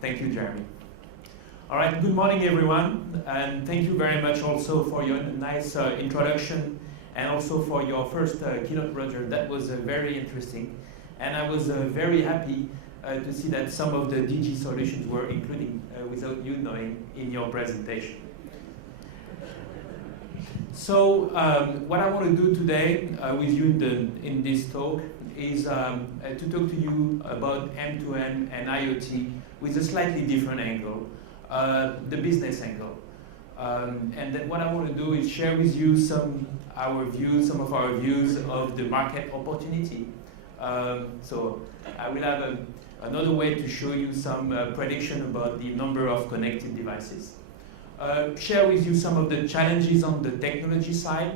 Thank you, Jeremy. All right, good morning, everyone, and thank you very much also for your nice introduction and also for your first keynote, Roger. That was very interesting, and I was very happy to see that some of the Digi solutions were included without you knowing in your presentation. So what I want to do today with you in this talk is to talk to you about M2M and IoT with a slightly different angle, the business angle. And then what I want to do is share with you some of our views of the market opportunity. So I will have another way to show you some prediction about the number of connected devices. Share with you some of the challenges on the technology side.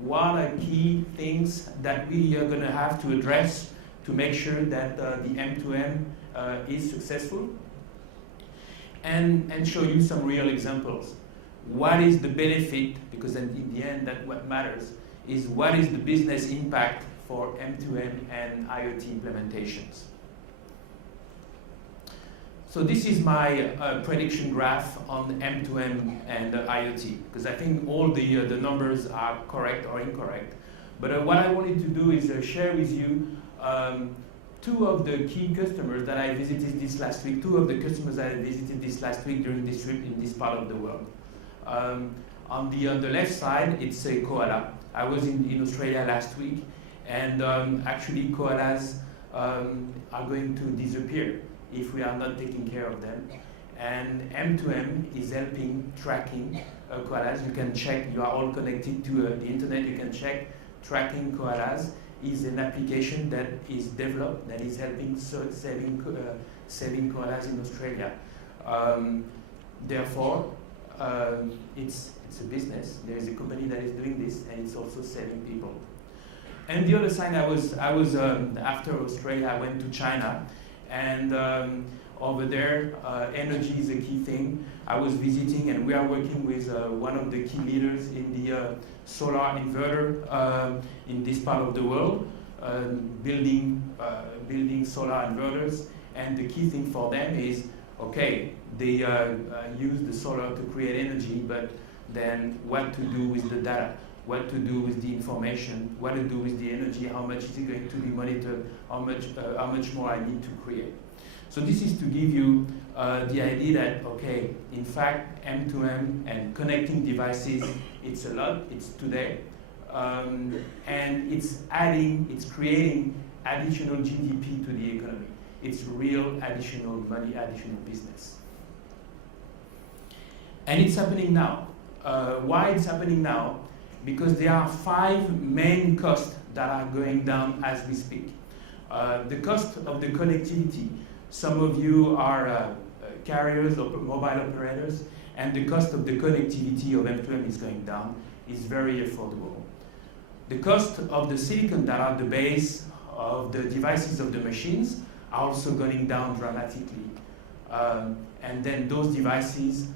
What are key things that we are going to have to address to make sure that the M2M is successful? And show you some real examples. What is the benefit, because in the end that what matters, is what is the business impact for M2M and IoT implementations. So this is my prediction graph on M2M and IoT, because I think all the numbers are correct or incorrect. But what I wanted to do is share with you two of the key customers that I visited this last week, during this trip in this part of the world. On the left side, it's a koala. I was in Australia last week, and actually koalas are going to disappear if we are not taking care of them. And M2M is helping tracking koalas. You can check, you are all connected to the internet, you can check tracking koalas is an application that is developed, that is helping saving koalas in Australia. Therefore, it's a business. There is a company that is doing this, and it's also saving people. And the other side, I was after Australia, I went to China, and over there, energy is a key thing. I was visiting, and we are working with one of the key leaders in the solar inverter in this part of the world, building solar inverters. And the key thing for them is, okay, they use the solar to create energy, but then what to do with the data, what to do with the information, what to do with the energy, how much is it going to be monitored, how much more I need to create. So this is to give you the idea that, okay, in fact, M2M and connecting devices, it's a lot, it's today, and it's creating additional GDP to the economy. It's real additional money, additional business. And it's happening now. Why it's happening now? Because there are 5 main costs that are going down as we speak. The cost of the connectivity. Some of you are carriers or mobile operators, and the cost of the connectivity of M2M is going down, is very affordable. The cost of the silicon that are the base of the devices of the machines are also going down dramatically. And then those devices,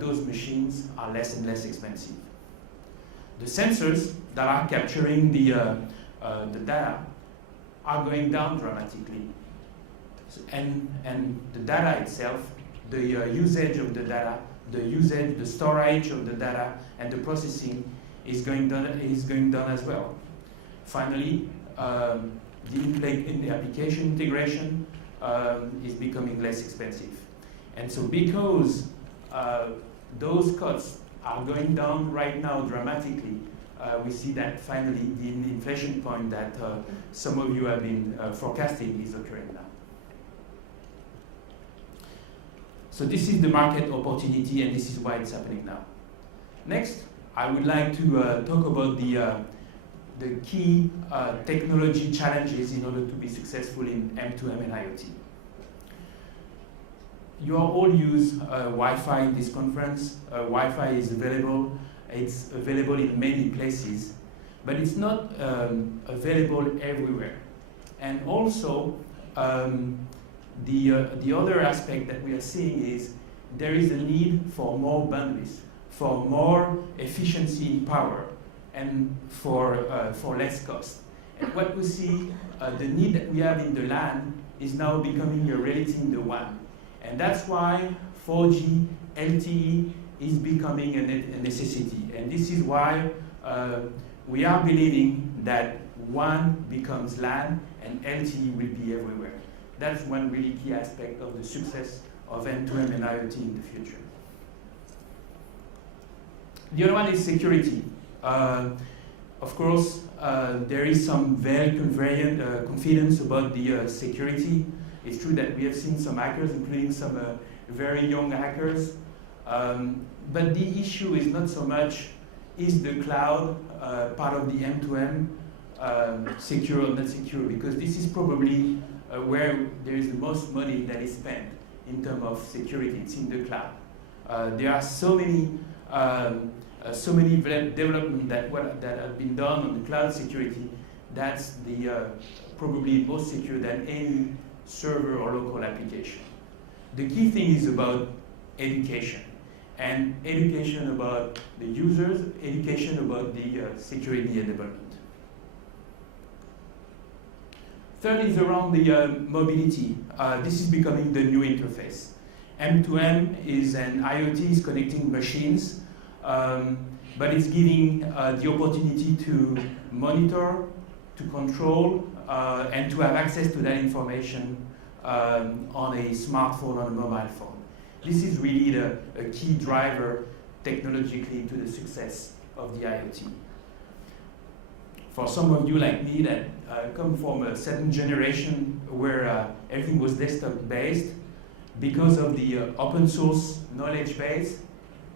those machines are less and less expensive. The sensors that are capturing the data are going down dramatically. And the data itself, the usage of the data, the storage of the data, and the processing is going down as well. Finally, the application integration is becoming less expensive. And so because those costs are going down right now dramatically, we see that finally the inflection point that some of you have been forecasting is occurring now. So this is the market opportunity, and this is why it's happening now. Next, I would like to talk about the key technology challenges in order to be successful in M2M and IoT. You all use Wi-Fi in this conference. Wi-Fi is available. It's available in many places, but it's not available everywhere. And also, the other aspect that we are seeing is there is a need for more bandwidth, for more efficiency in power, and for less cost. And what we see, the need that we have in the LAN is now becoming a reality in the WAN. And that's why 4G LTE is becoming a necessity. And this is why we are believing that WAN becomes LAN and LTE will be everywhere. That's one really key aspect of the success of M2M and IoT in the future. The other one is security. Of course, there is some very confidence about the security. It's true that we have seen some hackers, including some very young hackers. But the issue is not so much, is the cloud part of the M2M secure or not secure? Because this is probably where there is the most money that is spent in terms of security. It's in the cloud. There are so many developments that have been done on the cloud security. That's the probably most secure than any server or local application. The key thing is about education, and education about the users, education about the security and development. Third is around the mobility. This is becoming the new interface. M2M is an IoT, is connecting machines, but it's giving the opportunity to monitor, to control, and to have access to that information on a smartphone, on a mobile phone. This is really a key driver technologically to the success of the IoT. For some of you like me that come from a certain generation where everything was desktop based, because of the open source knowledge base,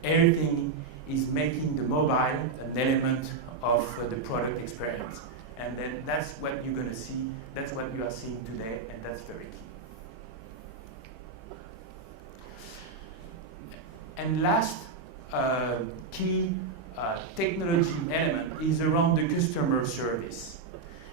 everything is making the mobile an element of the product experience. And then that's what you're going to see, that's what you are seeing today, and that's very key. And last key technology element is around the customer service.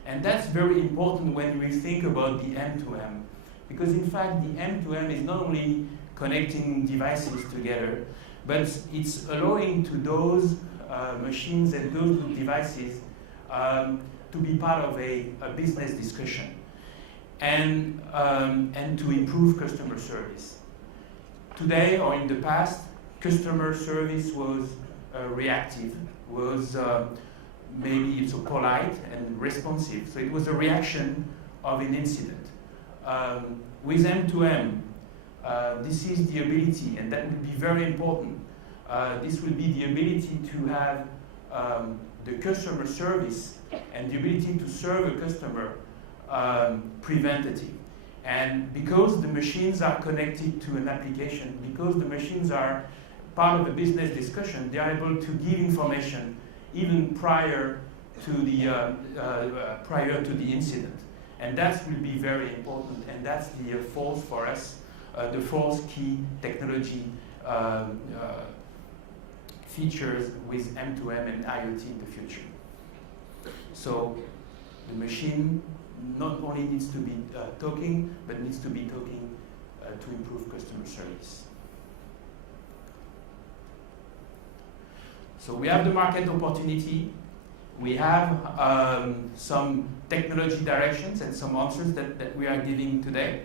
And that's very important when we think about the M2M. Because in fact, the M2M is not only connecting devices together, but it's allowing to those machines and those devices to be part of a business discussion and to improve customer service. Today or in the past, customer service was reactive, was maybe so polite and responsive. So it was a reaction of an incident. With M2M, this is the ability, and that will be very important. This will be the ability to have the customer service and the ability to serve a customer preventative. And because the machines are connected to an application, because the machines are part of a business discussion, they are able to give information even prior to the incident. And that will be very important, and that's the fourth for us, the fourth key technology features with M2M and IoT in the future. So the machine not only needs to be talking, but needs to be talking to improve customer service. So we have the market opportunity. We have some technology directions and some answers that we are giving today.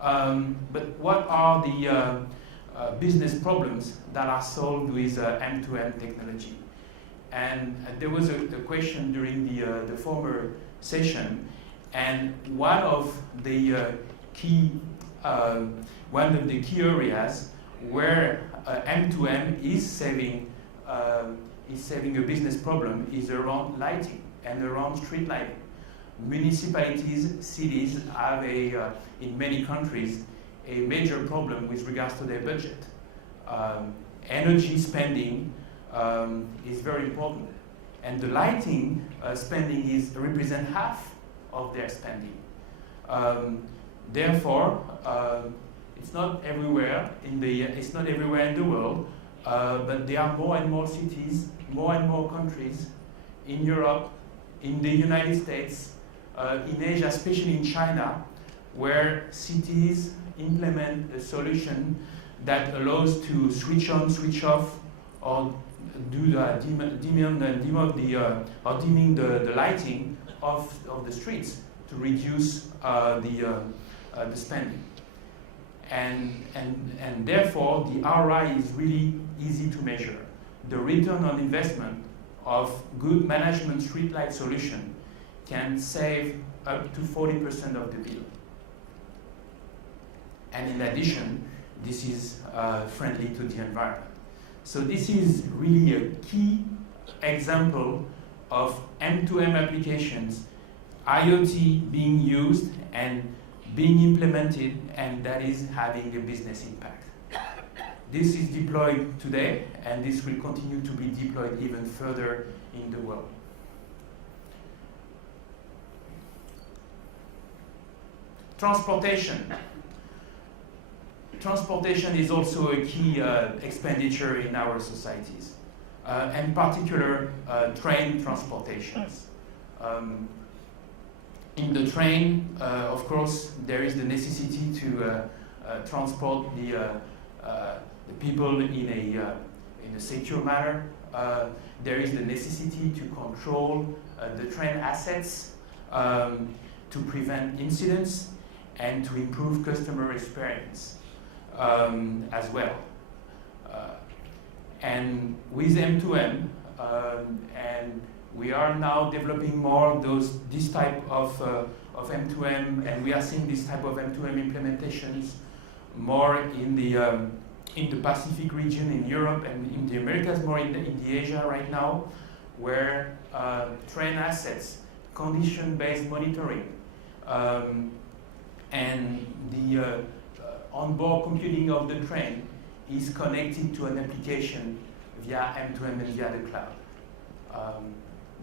But what are the business problems that are solved with M2M technology? And there was a question during the former session, and one of the key areas where M2M is saving a business problem is around lighting and around street lighting. Municipalities, cities have in many countries a major problem with regards to their budget. Energy spending is very important, and the lighting spending represent half of their spending. Therefore, it's not everywhere in the world, but there are more and more cities, more and more countries in Europe, in the United States, in Asia, especially in China, where cities implement a solution that allows to switch on, switch off, or do the dimming the lighting of the streets to reduce the spending. and therefore the ROI is really easy to measure. The return on investment of good management streetlight solution can save up to 40% of the bill. And in addition, this is friendly to the environment. So this is really a key example of M2M applications, IoT being used and being implemented, and that is having a business impact. This is deployed today, and this will continue to be deployed even further in the world. Transportation. Transportation is also a key expenditure in our societies, in particular train transportations. In the train, of course, there is the necessity to transport the people in a secure manner. There is the necessity to control the train assets to prevent incidents and to improve customer experience as well. And with M2M, and we are now developing more this type of M2M, and we are seeing this type of M2M implementations more in the Pacific region, in Europe, and in the Americas, more in the Asia right now, where train assets, condition-based monitoring, and the onboard computing of the train is connected to an application via M2M and via the cloud.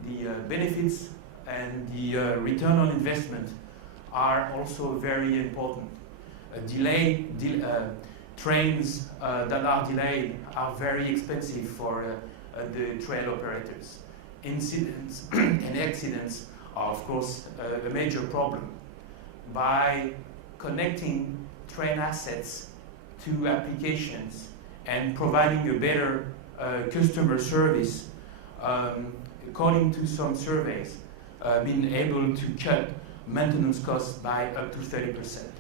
The benefits and the return on investment are also very important. Trains that are delayed are very expensive for the trail operators. Incidents and accidents are, of course, a major problem. By connecting train assets to applications and providing a better customer service, according to some surveys, been able to cut maintenance costs by up to 30%.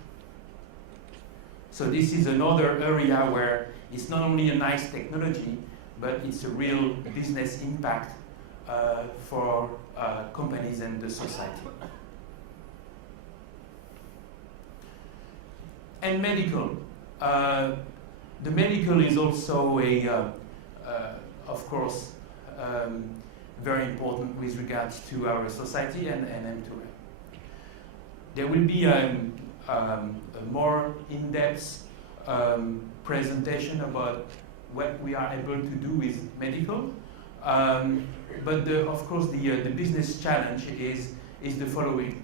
So this is another area where it's not only a nice technology, but it's a real business impact for companies and the society. And medical. The medical is also of course, very important with regards to our society and M2M. There will be a more in-depth presentation about what we are able to do with medical. But of course, the business challenge is the following.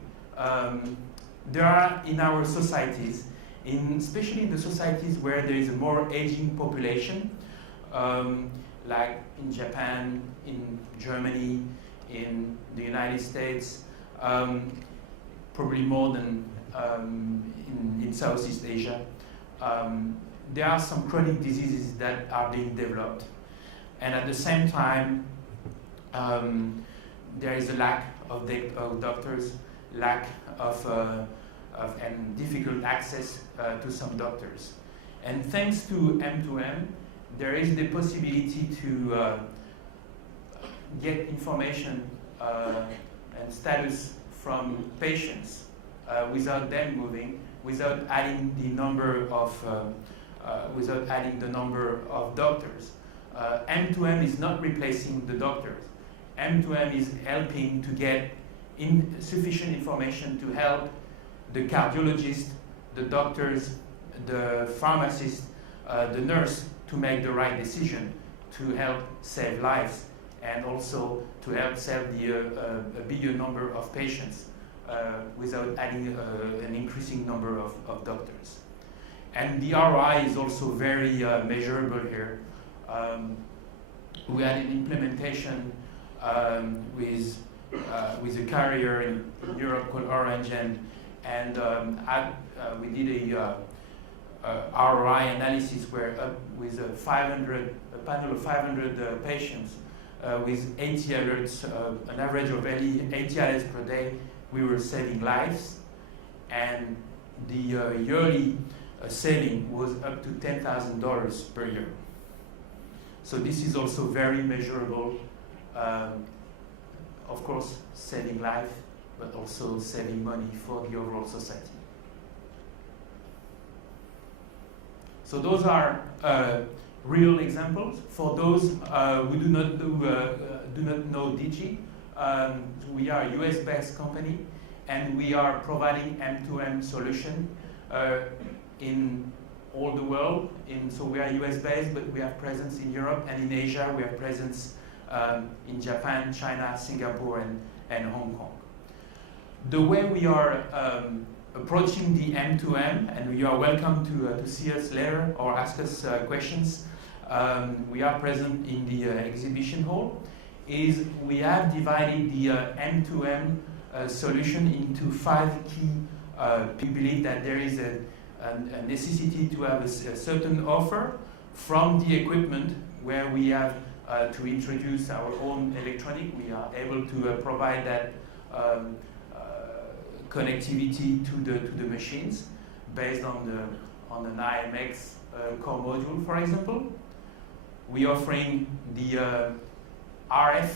There are in our societies, especially in the societies where there is a more aging population, like in Japan, in Germany, in the United States, probably more than in Southeast Asia. There are some chronic diseases that are being developed. And at the same time, there is a lack of doctors, lack of and difficult access to some doctors. And thanks to M2M, there is the possibility to get information and status from patients without them moving, without adding the number of doctors. M2M is not replacing the doctors. M2M is helping to get sufficient information to help the cardiologist, the doctors, the pharmacist, the nurse to make the right decision to help save lives and also to help save a bigger number of patients without adding an increasing number of doctors. And the ROI is also very measurable here. We had an implementation with a carrier in Europe called Orange, and we did a ROI analysis where with a panel of 500 patients with 80 alerts, an average of 80 alerts per day, we were saving lives, and the yearly selling was up to $10,000 per year. So this is also very measurable. Of course, saving life, but also saving money for the overall society. So those are real examples. For those who do not know Digi, we are a US-based company, and we are providing M2M solution in all the world. So we are US-based, but we have presence in Europe and in Asia. We have presence in Japan, China, Singapore, and Hong Kong. The way we are approaching the M2M, and you are welcome to see us later or ask us questions. We are present in the exhibition hall. Is we have divided the M2M solution into 5 key. We believe that there is a necessity to have a certain offer from the equipment where we have to introduce our own electronic. We are able to provide that connectivity to the machines based on an IMX core module, for example. We are offering the RF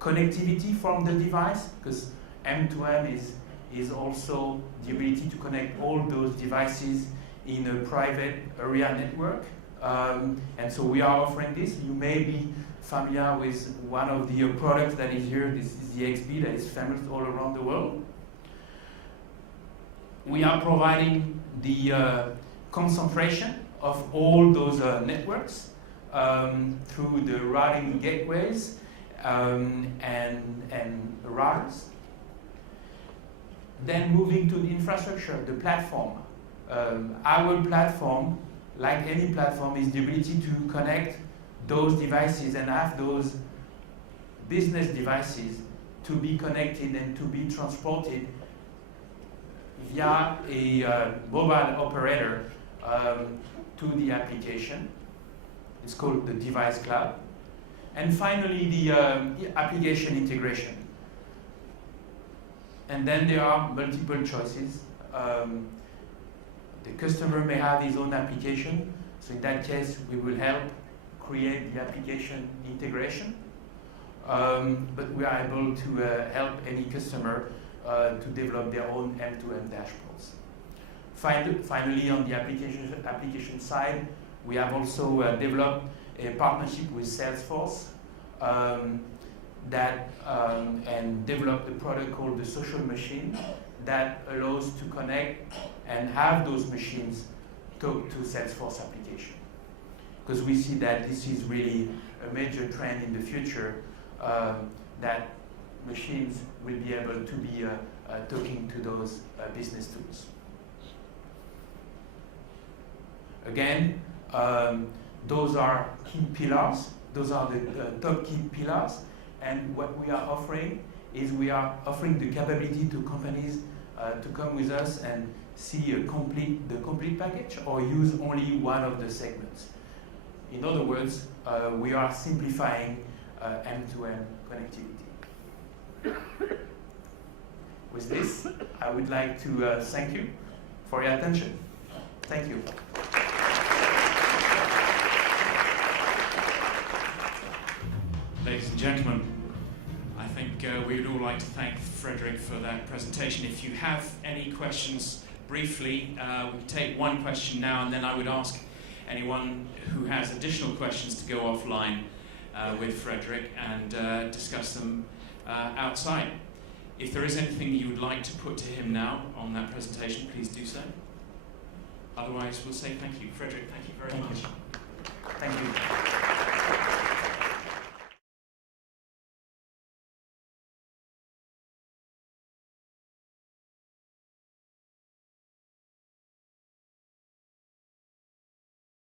connectivity from the device, because M2M is also the ability to connect all those devices in a private area network. And so we are offering this. You may be familiar with one of the products that is here. This is the XB that is famous all around the world. We are providing the concentration of all those networks through the routing gateways and routers. Then moving to the infrastructure, the platform. Our platform, like any platform, is the ability to connect those devices and have those business devices to be connected and to be transported via a mobile operator to the application. It's called the device cloud. And finally, the application integration. And then there are multiple choices. The customer may have his own application, so in that case, we will help create the application integration. But we are able to help any customer to develop their own M2M dashboards. Finally, on the application side, we have also developed a partnership with Salesforce and developed a product called the Social Machine that allows to connect and have those machines talk to Salesforce application. Because we see that this is really a major trend in the future, that machines will be able to be talking to those business tools. Again, those are key pillars. Those are the top key pillars. And what we are offering is we are offering the capability to companies to come with us and see the complete package or use only one of the segments. In other words, we are simplifying M2M connectivity. With this, I would like to thank you for your attention. Thank you. Ladies and gentlemen, I think we would all like to thank Frederic for that presentation. If you have any questions, briefly, we can take one question now, and then I would ask anyone who has additional questions to go offline with Frederic and discuss them outside. If there is anything you would like to put to him now on that presentation, please do so. Otherwise, we'll say thank you. Frederic, thank you very much. Thank you.